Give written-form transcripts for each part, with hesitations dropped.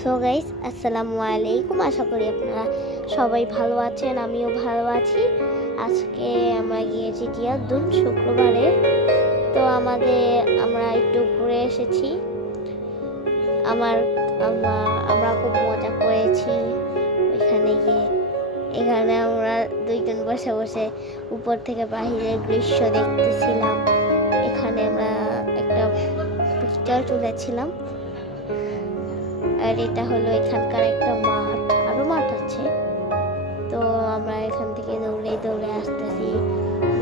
So guys, আসসালামু আলাইকুম। আশা করি আপনারা সবাই ভালো আছেন, আমিও ভালো আছি। আজকে আমরা গিয়েছি টিয়ারদুন শুক্রবারে। তো আমরা একটু ঘুরে এসেছি। আমরা খুব মজা করেছি ওইখানে গিয়ে। এখানে আমরা দুইজন বসে বসে উপর থেকে বাহিরের দৃশ্য দেখতেছিলাম। এখানে আমরা একটা পিকচার তুলেছিলাম। আর এটা হলো এখানকার একটা মাঠ, আরো মাঠ আছে। তো আমরা এখান থেকে দৌড়ে দৌড়ে আসতেছি,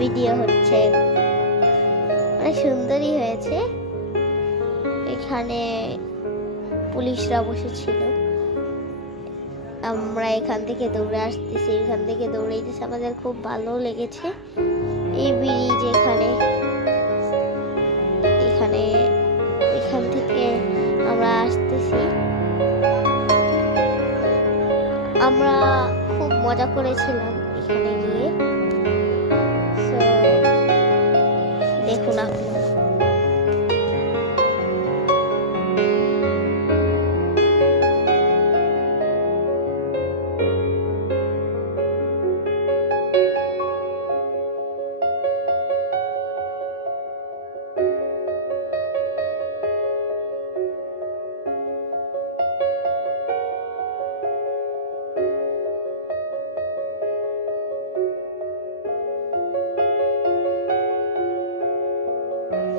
ভিডিও হচ্ছে, অনেক সুন্দরই হয়েছে। এখানে পুলিশরা বসেছিল। আমরা এখান থেকে দৌড়ে আসতেছি, এখান থেকে দৌড়াইতেছি, আমাদের খুব ভালো লেগেছে। এই ব্রিজ এখান থেকে আমরা আসতেছি। আমরা খুব মজা করেছিলাম এখানে গিয়ে। সো দেখুন আপনি।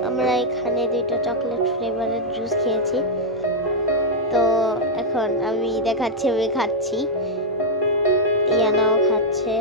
আমরা এখানে দুইটা চকলেট ফ্লেভারের জুস খেয়েছি। তো এখন আমি দেখাচ্ছি, আমি খাচ্ছি, ইয়ানাও খাচ্ছে।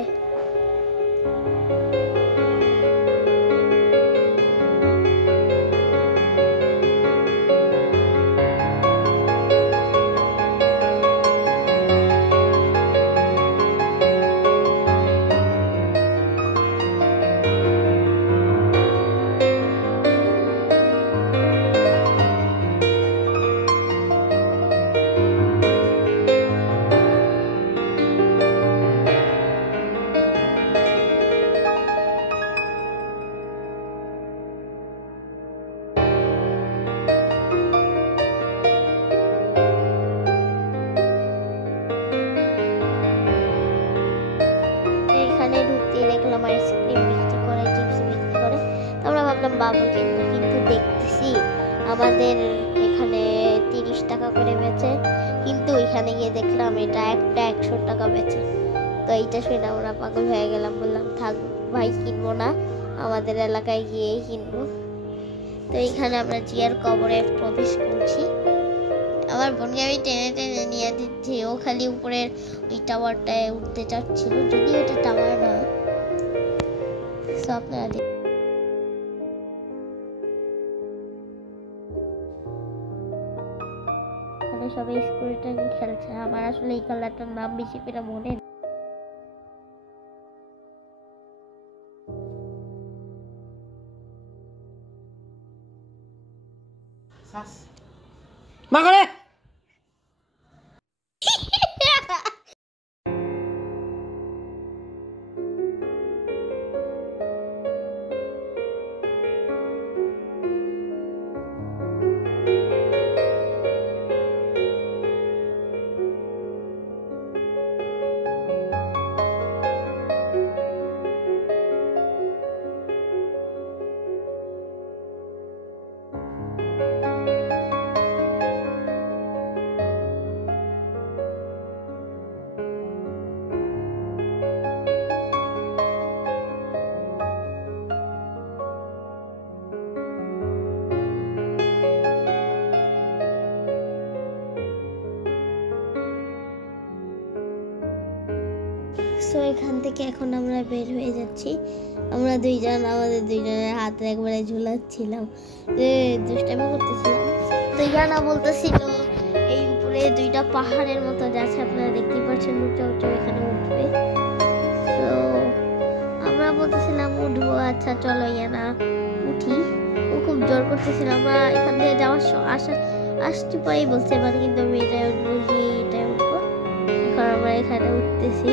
এখানে ঢুকতে দেখলাম আইসক্রিম বিক্রি করে, চিপস বিক্রি করে। তো আমরা ভাবলাম বাবু কিনবো, কিন্তু দেখতেছি আমাদের এখানে 30 টাকা করে বেচে, কিন্তু এখানে গিয়ে দেখলাম এটা একটা 100 টাকা বেচে। তো এইটা শুনে আমরা পাগল হয়ে গেলাম, বললাম থাক ভাই, কিনবো না, আমাদের এলাকায় গিয়েই কিনবো। তো এইখানে আমরা জিয়ার কবরে প্রবেশ করছি। আমার বোনকে আমি টেনে টেনে নিয়ে দিচ্ছি, ও খালি উপরের ওই টাওয়ারটায় উঠতে চাচ্ছিল, যদি ওটা টাওয়ার না। আপনারা সবাই স্কুলটা খেলছে। আমার আসলে এই কালারটার নাম বেশি করে মনে নেই। সো এখান থেকে এখন আমরা বের হয়ে যাচ্ছি। আমাদের দুইজনের হাতে একবারে ঝুলাচ্ছিলাম, দুষ্টামি করতেছিলাম। তো ইয়ানা বলতেছিল এই উপরে দুইটা পাহাড়ের মতো যাচ্ছে, আপনারা দেখতেই পাচ্ছেন, উঁচু উঁচু, এখানে উঠবে। তো আমরা বলতেছিলাম উঠবো, আচ্ছা চলো ইয়ানা উঠি। ও খুব জোর করতেছিল। আমরা এখান থেকে আসতে পারি বলছে, মানে কিন্তু আমি এটাই উঠবো। এখন আমরা এখানে উঠতেছি,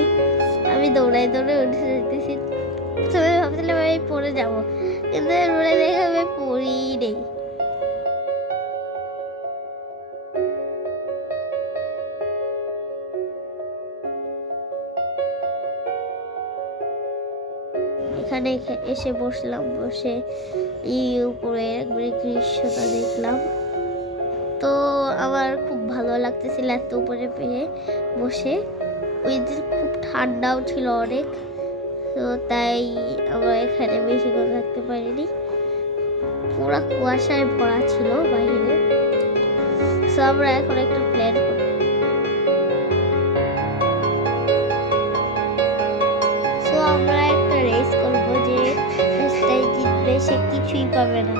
আমি দৌড়াই দৌড়ে উঠে যেতেছি। সবাই ভাবছিলাম আমি পড়ে যাবো, কিন্তু এরপরে দেখে আমি পড়ি নেই। এখানে এসে বসলাম, বসে এই উপরে একবারে দৃশ্যটা দেখলাম। তো আমার খুব ভালো লাগতেছিল এত উপরে পেয়ে বসে। ওই দিন খুব ঠান্ডাও ছিল অনেক, তো তাই আমরা এখানে বেশিক্ষণ থাকতে পারিনি। পুরো কুয়াশায় ভরা ছিল বাইরে। তো আমরা এখন একটা প্ল্যান করি। তো আমরা একটা রেস করব, যে রাস্তায় জিতবে সে কিছুই পাবে না।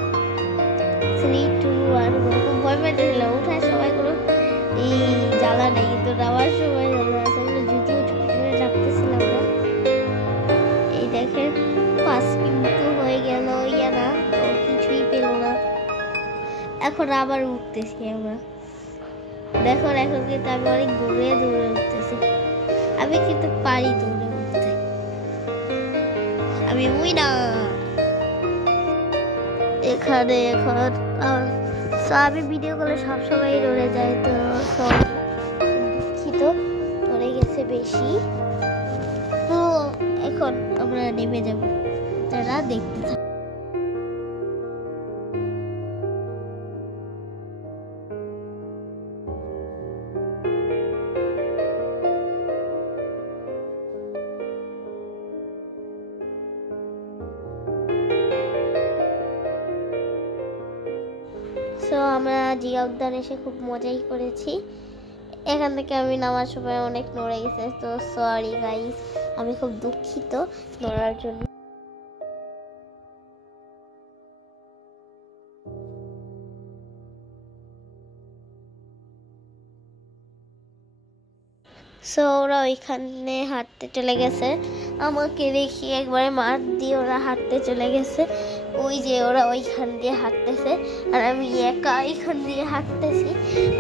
3, 2, 1 খুব ভয় পেয়েছিল। উঠার সময় কোনো এই জ্বালা নেই, কিন্তু নামার সময় জ্বালা আছে। আমরা যদিও ছোট করে রাখতেছিলাম না। এই দেখেন ফার্স্ট কিন্তু হয়ে গেল ইয়ানা, তো কিছুই পেল না। এখন আবার উঠতেছি আমরা। দেখো এখন কিন্তু আমি অনেক দূরে দূরে উঠতেছি। আমি কিন্তু পারি দূরে উঠতে, আমি উইনার এখানে। এখন আমি ভিডিও কলে সবসময় রয়ে যায়, তো দুঃখিত পড়ে গেছে বেশি। তো এখন আমরা নেমে যাব, তারা দেখতে থাক। তো আমরা জিয়া উদ্যান এসে খুব মজাই করেছি। এখান থেকে আমি নামার সময় অনেক নড়ে গেছে, তো সরি গাইস, আমি খুব দুঃখিত নড়ার জন্য। সো ওরা ওইখানে হাঁটতে চলে গেছে, আমাকে দেখি একবারে মাঠ দিয়ে ওরা হাঁটতে চলে গেছে। ওই যে ওরা ওইখান দিয়ে হাঁটতেছে, আর আমি একা এইখান দিয়ে হাঁটতেছি।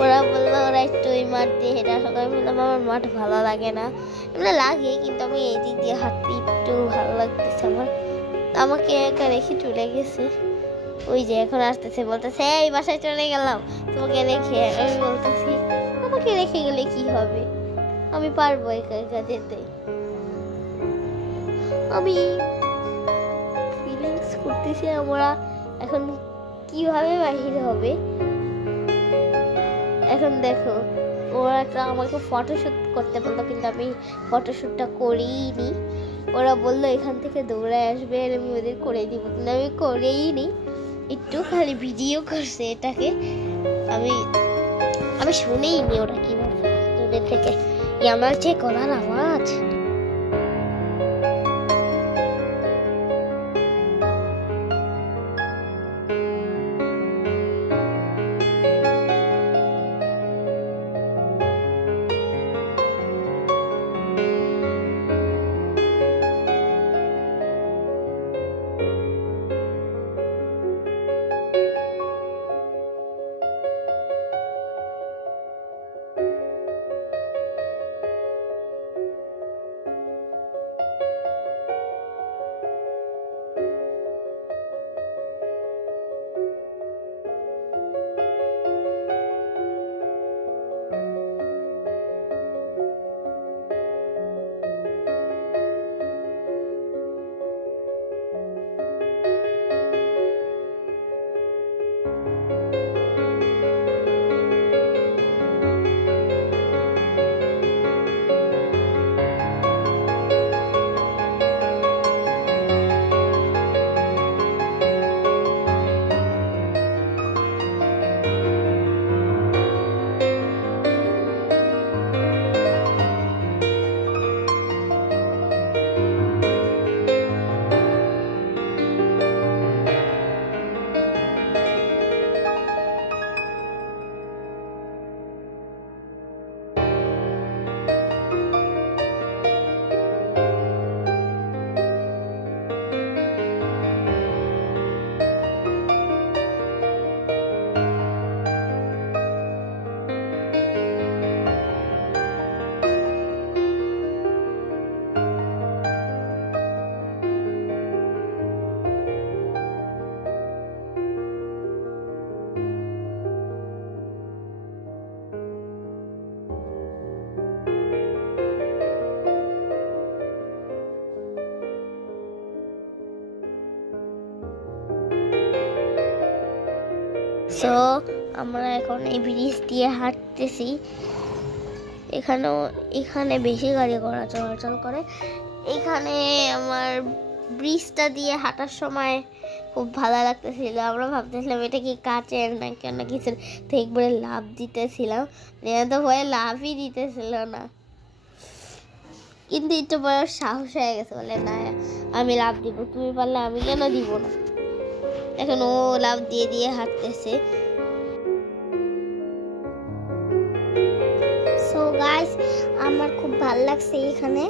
ওরা বললো ওরা একটু ওই মাঠ দিয়ে হেঁটে আসো। আমি বললাম আমার মাঠ ভালো লাগে না, এমনি লাগে কিন্তু আমি এই দিক দিয়ে হাঁটতে একটু ভালো লাগতেছে আমার। আমাকে একা রেখে চলে গেছে। ওই যে এখন আসতেছে, বলতেছে এই বাসায় চলে গেলাম তোমাকে রেখে। আমি বলতেছি আমাকে রেখে গেলে কি হবে, আমি পারবো একা একা যেতে। আমি ফিলিংস করতেছি আমরা এখন কিভাবে বাহির হবে। এখন দেখো ওরা একটা আমাকে ফটোশুট করতে বললো, কিন্তু আমি ফটোশুটটা করিনি। ওরা বললো এখান থেকে দৌড়ে আসবে, আর আমি ওদের করে দিব, কিন্তু আমি করেই নি। একটু খালি ভিডিও করছে এটাকে, আমি আমি শুনেই নি ওরা কি বলছে ওদের থেকে। আমার যে গলার আওয়াজ। সো আমরা এখন এই ব্রিজ দিয়ে হাঁটতেছি। এখানে বেশি গাড়ি ঘোড়া চলাচল করে। এখানে আমার ব্রিজটা দিয়ে হাঁটার সময় খুব ভালো লাগতেছিল। আমরা ভাবতেছিলাম এটা কি কাচের নাকি অন্য কিছু, তো একবারে লাফ দিতেছিলাম। তো ভয়ে লাফই দিতেছিল না, কিন্তু একটু বড় সাহস হয়ে গেছে, বলে না আমি লাফ দিব, তুমি পারলে আমি কেন দিব না। এখন ও লাফ দিয়ে দিয়ে হাঁটতেছে। সো গাইস, আমার খুব ভালো লাগছে এখানে।